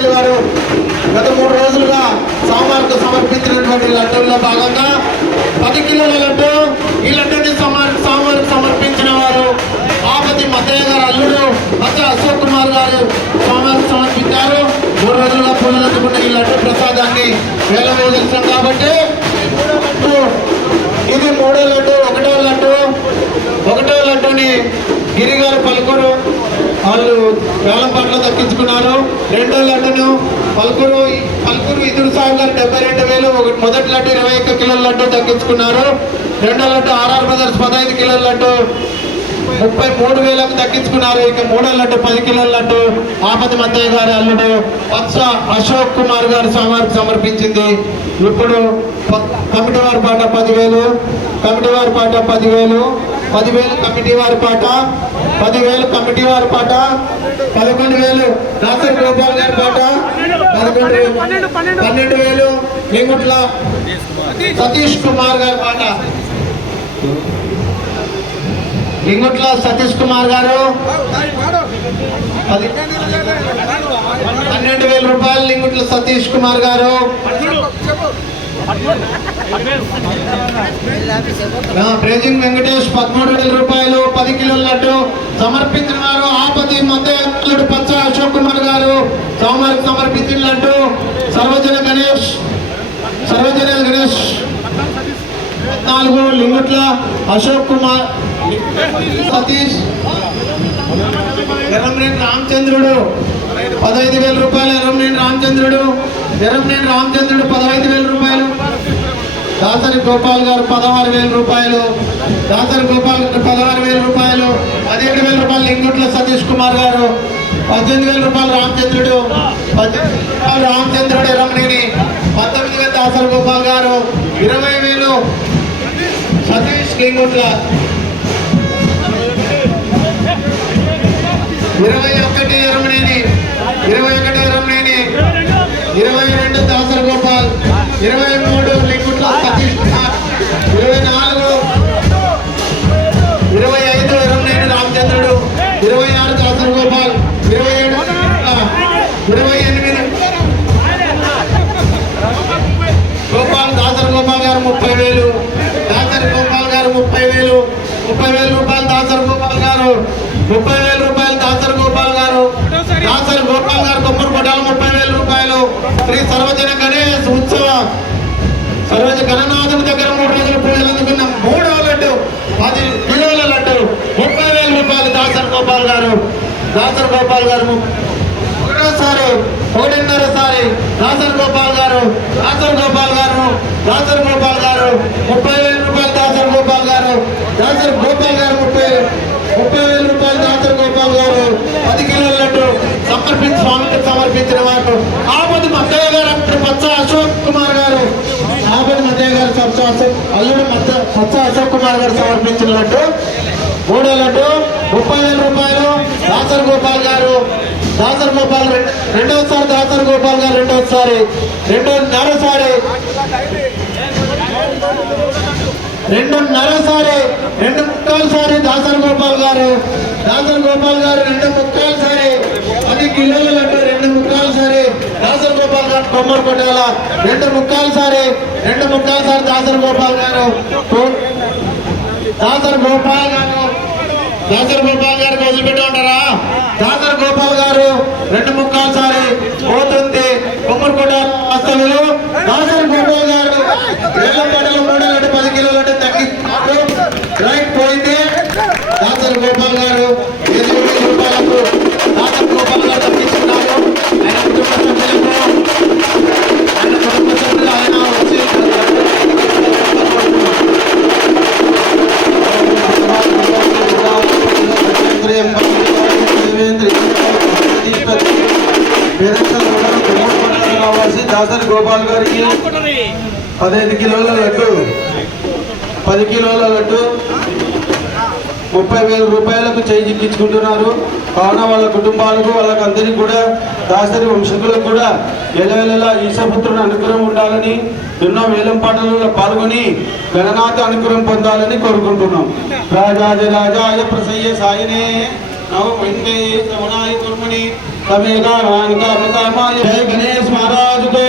పాటిల్ గారు గత మూడు రోజులుగా సోమవారికి సమర్పించినటువంటి లడ్డూల్లో భాగంగా పది కిలోల లడ్డు ఈ లడ్డూని సోమవారికి సోమవారికి సమర్పించిన వారు ఆపతి మద్దయ్య గారు అల్లుడు మధ్య అశోక్ కుమార్ గారు సోమవారికి సమర్పించారు. మూడు రోజులుగా పూజలందుకున్న ఈ లడ్డు ప్రసాదాన్ని వేలవేదల్సాం కాబట్టి ఇది మూడో లడ్డు ఒకటో లడ్డు ఒకటో లడ్డుని గిరిగారు పలుకురు వాళ్ళు వేలంపాట్లో దక్కించుకున్నారు. రెండో లడ్డును పలుకురు పలుకురు ఇద్దరు సార్లు డెబ్బై రెండు వేలు ఒకటి మొదటి లడ్డు ఇరవై ఒక్క కిలోల లడ్డు దక్కించుకున్నారు. రెండో లడ్డు ఆర్ఆర్ బ్రదర్స్ పదహైదు కిలోల లడ్డు ముప్పై మూడు వేలకు దక్కించుకున్నారు. ఇక మూడో లడ్డు పది కిలోల లడ్డు ఆపతి మద్దయ్య గారి అల్లుడు వత్స అశోక్ కుమార్ గారు సమానికి సమర్పించింది. ఇప్పుడు కమిటీ వారి పాట పదివేలు కమిటీ వారి పాట పదివేలు పదివేలు కమిటీ వారి పాట పదివేలు కమిటీ వారి పాట పదకొండు వేలు నాసర్ గోపాల్ గారి పాట పదకొండు వేలు పన్నెండు వేలు ఇంగుట్ల సతీష్ కుమార్ గారి పాట. ఇంగుట్ల సతీష్ కుమార్ గారు పది పన్నెండు వేల రూపాయలు లింగుట్ల సతీష్ కుమార్ గారు. ప్రేజింగ్ వెంకటేష్ పదమూడు వేల రూపాయలు పది కిలోల లడ్డు సమర్పించిన వారు ఆపతి మధ్య పచ్చ అశోక్ కుమార్ గారు. సోమవారికి సమర్పించిన లడ్డు సర్వజన గణేష్ సర్వజన గణేష్. పద్నాలుగు లింగుట్ల అశోక్ కుమార్ సతీష్ ఎర్రంనేని రామచంద్రుడు. పదహైదు వేల రూపాయలు ఎర్రంనేని రామచంద్రుడు ఎర్రంనేని రామచంద్రుడు దాసరి గోపాల్ గారు పదహారు వేల రూపాయలు దాసరి గోపాల్ గారు పదహారు వేల రూపాయలు పదిహేడు వేల రూపాయలు ఇంగుట్ల సతీష్ కుమార్ గారు పద్దెనిమిది వేల రూపాయలు రామచంద్రుడు పద్దెనిమిది రూపాయలు రామచంద్రుడు రమణిని పంతొమ్మిది వేల దాసరి గోపాల్ గారు ఇరవై వేలు సతీష్ లింగుట్ల ఇరవై ఒకటి రమణిని ఇరవై ఒకటి రమణిని ఇరవై రెండు దాసర్ గోపాల్ ఇరవై గారు ముప్పై వేలు ముప్పై వేల రూపాయలు దాసర్ గోపాల్ గారు. ముప్పై వేల రూపాయలు దాసర్ గోపాల్ గారు. దాసర్ గోపాల్ గారు కొమ్మూరు పట్టాలు ముప్పై వేల రూపాయలు. శ్రీ సర్వజన గణేష్ ఉత్సవ. సర్వజ గణనాథుని దగ్గర మూడు రోజులు పూజలు అందుకున్న మూడవ లడ్డు పది కిలోల లడ్డు. ముప్పై వేల రూపాయలు దాసర్ గోపాల్ గారు. దాసర్ గోపాల్ గారు ఒకటోసారి ఒకటిన్నరసారి దాసర్ గోపాల్ గారు దాసర్ గోపాల్ గారు దాసర్ గోపాల్ గారు ముప్పై వేల రూపాయలు దాసర్ గోపాల్ గారు దాసర్ గోపాల్ గారు ముప్పై ముప్పై వేల రూపాయలు దాసర్ గోపాల్ గారు పది కిలోల లడ్డు సమర్పించి స్వామికి సమర్పించిన వారు. ఆపది మద్దయ్య గారు అప్పుడు పచ్చ అశోక్ కుమార్ గారు. ఆపది మద్దయ్య గారు పచ్చ అశోక్ అల్లుడు మధ్య పచ్చ అశోక్ కుమార్ గారు సమర్పించిన లడ్డు. మూడో లడ్డు ముప్పై వేల రూపాయలు. దాసర్ గోపాల్ గారు దాసర్ గోపాల్ రెండోసారి దాసర్ గోపాల్ గారు రెండోసారి. రెండున్నరసారి రెండున్నరసారి రెండు ముక్కాలసారి దాసర్ గోపాల్ గారు. దాసర్ గోపాల్ గారు రెండు ముక్కాలసారి సారి. కిలోల అంటే రెండు ముక్కాలసారి దాసర్ గోపాల్ గారు బొమ్మలు కొట్టాల? రెండు ముక్కాలసారి రెండు ముక్కాలసారి దాసర్ గోపాల్ గారు. కో- దాసర్ గోపాల్ గారు. దాసర్ గోపాల్ గారికి వదిలిపెట్టి ఉంటారా దాసర్ గోపాల్ గారు రెండు ముక్కాలు సారి పోతుంది. బొమ్మలు కొట్టాలి దాసర్ గోపాల్ గారు దాసరి గోపాల్ గారికి పదహైదు కిలోల లడ్డు. పది కిలోల లడ్డు. ముప్పై వేల రూపాయలకు చేయించుకుంటున్నారు కావున వాళ్ళ కుటుంబాలకు వాళ్ళకి అందరికీ కూడా దాసరి వంశకులకు కూడా ఎలవెలలా ఈశపుత్రుని అనుగ్రహం ఉండాలని ఎన్నో వేలం పాటలలో పాల్గొని గణనాథ అనుగ్రహం పొందాలని కోరుకుంటున్నాం. రాజాది రాజాయ ప్రసయ్య సాయినే. नवमंडे श्रवणाय कर्मणि। का जय गणेश महाराज के